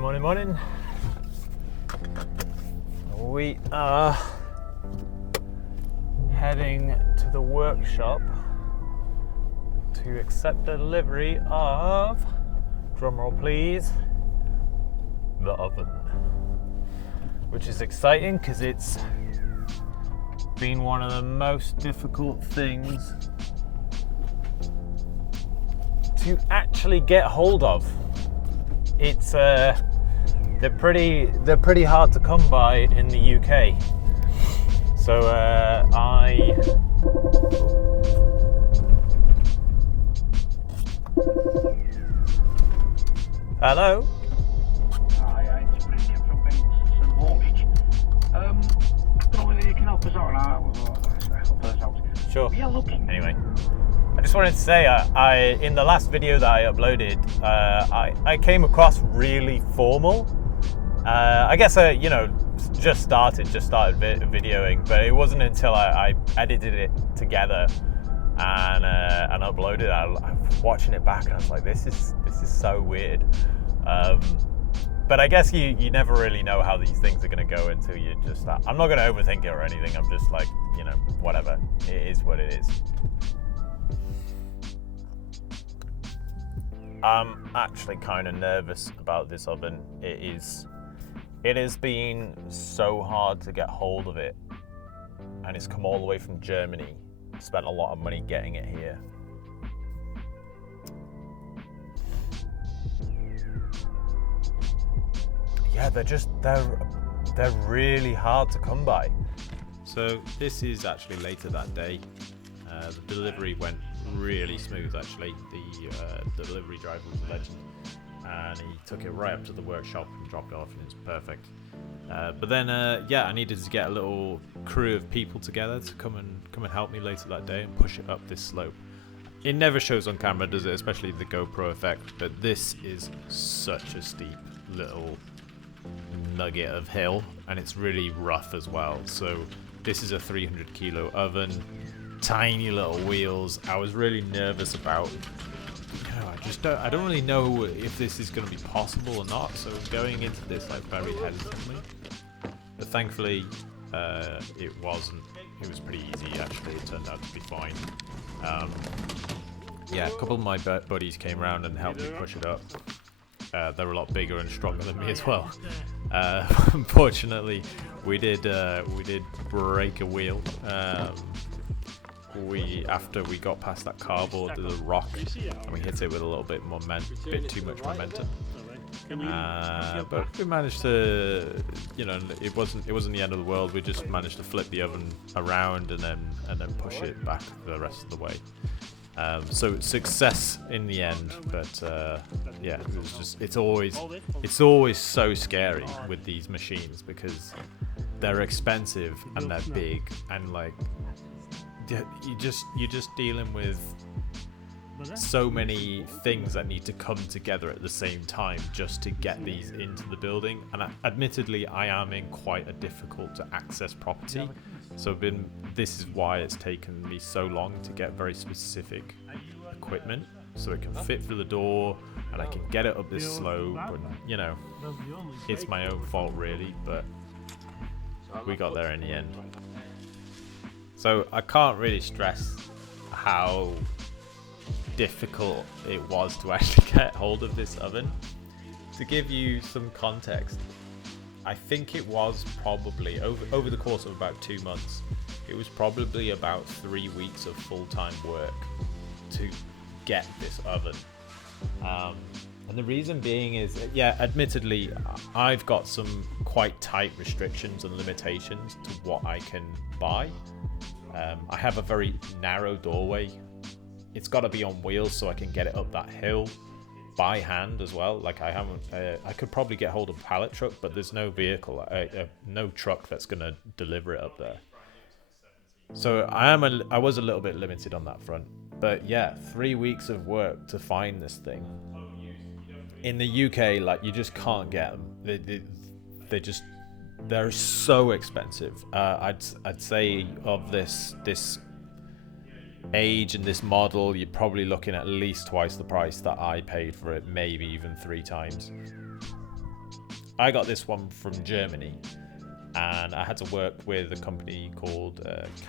Morning. We are heading to the workshop to accept the delivery of, drumroll please, the oven. Which is exciting because it's been one of the most difficult things to actually get hold of. It's they're pretty hard to come by in the UK. So Hello. Hi, it's Brendan from Benson Haulage. I don't know whether you can help us out or not. Sure. We are looking. Anyway, I just wanted to say, I in the last video that I uploaded, I came across really formal. I guess just started videoing, but it wasn't until I edited it together and uploaded it. I was watching it back and I was like, this is so weird. But I guess you never really know how these things are going to go until you just start. I'm not going to overthink it or anything. I'm just like, whatever. It is what it is. I'm actually kind of nervous about this oven. It has been so hard to get hold of it, and it's come all the way from Germany. Spent a lot of money getting it here. Yeah, they're really hard to come by. So this is actually later that day. The delivery went really smooth actually. The delivery driver was a legend, and he took it right up to the workshop and dropped it off, and it's perfect. But then I needed to get a little crew of people together to come and help me later that day and push it up this slope. It never shows on camera, does it? Especially the GoPro effect, but this is such a steep little nugget of hill, and it's really rough as well. So this is a 300 kilo oven, tiny little wheels. I was really nervous about, I don't really know if this is going to be possible or not, so going into this very hesitantly, but thankfully it wasn't. It was pretty easy actually. It turned out to be fine. A couple of my buddies came around and helped me push it up. They're a lot bigger and stronger than me as well. Unfortunately, we did break a wheel. After we got past that cardboard, there's a rock, and we hit it with a little bit too much momentum. But we managed to, it wasn't the end of the world. We just managed to flip the oven around and then push it back the rest of the way. So success in the end, but it was just it's always so scary with these machines because they're expensive and they're big, and like you're just dealing with so many things that need to come together at the same time just to get these into the building. And admittedly, I am in quite a difficult to access property, so this is why it's taken me so long to get very specific equipment so it can fit through the door and I can get it up this slope, and it's my own fault really, but we got there in the end. So I can't really stress how difficult it was to actually get hold of this oven. To give you some context, I think it was probably over the course of about 2 months, it was probably about 3 weeks of full-time work to get this oven. And the reason being is, admittedly, I've got some quite tight restrictions and limitations to what I can buy. I have a very narrow doorway. It's got to be on wheels so I can get it up that hill by hand as well. Like I could probably get hold of a pallet truck, but there's no vehicle, no truck that's going to deliver it up there. So I was a little bit limited on that front. But 3 weeks of work to find this thing. In the UK, like, you just can't get them. They're so expensive. I'd say of this age and this model, you're probably looking at least twice the price that I paid for it, maybe even 3 times. I got this one from Germany, and I had to work with a company called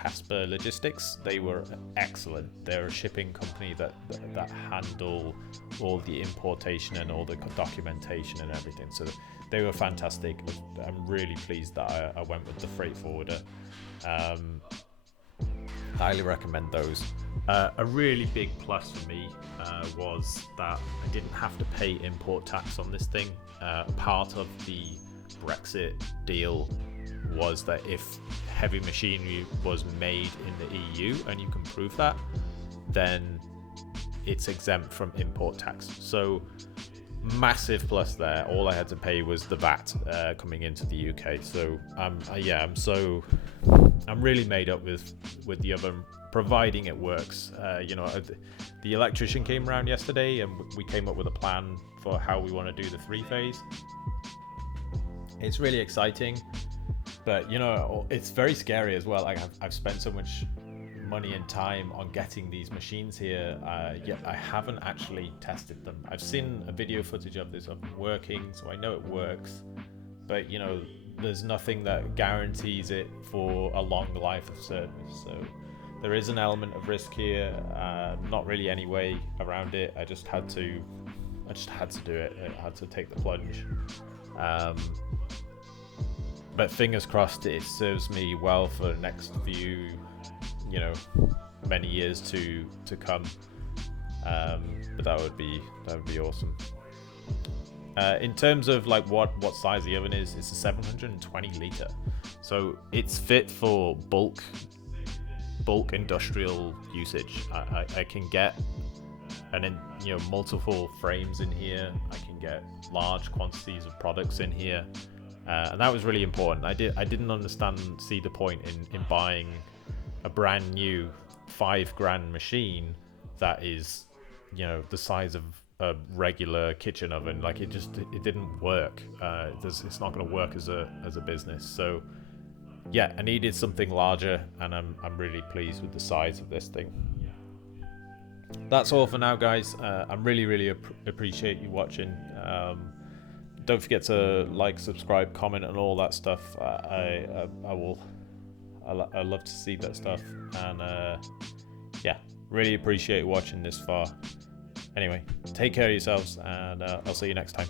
Casper Logistics. They were excellent. They're a shipping company that handle all the importation and all the documentation and everything. So they were fantastic. I'm really pleased that I went with the freight forwarder. Highly recommend those. A really big plus for me was that I didn't have to pay import tax on this thing. Part of the Brexit deal was that if heavy machinery was made in the EU and you can prove that, then it's exempt from import tax. So massive plus there. All I had to pay was the VAT coming into the UK. So I'm really made up with the oven, providing it works. The electrician came around yesterday and we came up with a plan for how we want to do the 3-phase. It's really exciting, but it's very scary as well. Like I've spent so much money and time on getting these machines here, yet I haven't actually tested them. I've seen a video footage of this oven working, so I know it works, but there's nothing that guarantees it for a long life of service. So there is an element of risk here. Not really any way around it. I just had to do it. I had to take the plunge. But fingers crossed it serves me well for the next few, many years to come. But that would be awesome. In terms of like what size the oven is, it's a 720 liter, so it's fit for bulk industrial usage. I can get multiple frames in here. I can get large quantities of products in here, and that was really important. I didn't see the point in buying a brand new $5,000 machine that is the size of a regular kitchen oven. Like it didn't work. It's not going to work as a business. So yeah, I needed something larger, and I'm really pleased with the size of this thing. That's all for now, guys. I really appreciate you watching. Don't forget to like, subscribe, comment, and all that stuff. I love to see that stuff, and really appreciate watching this far. Anyway, take care of yourselves, and I'll see you next time.